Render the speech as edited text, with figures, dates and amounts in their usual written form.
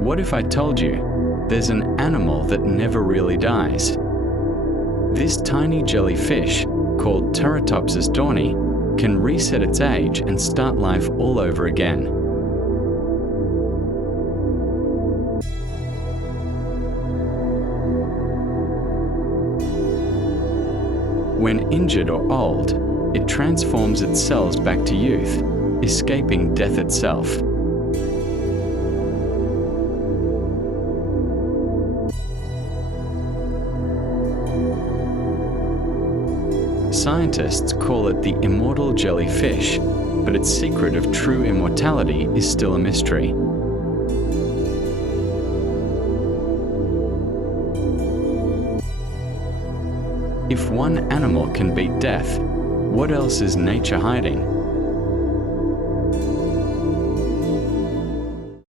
What if I told you there's an animal that never really dies? This tiny jellyfish, called Turritopsis dawni, can reset its age and start life all over again. When injured or old, it transforms its cells back to youth, escaping death itself. Scientists call it the Immortal Jellyfish, but its secret of true immortality is still a mystery. If one animal can beat death, what else is nature hiding?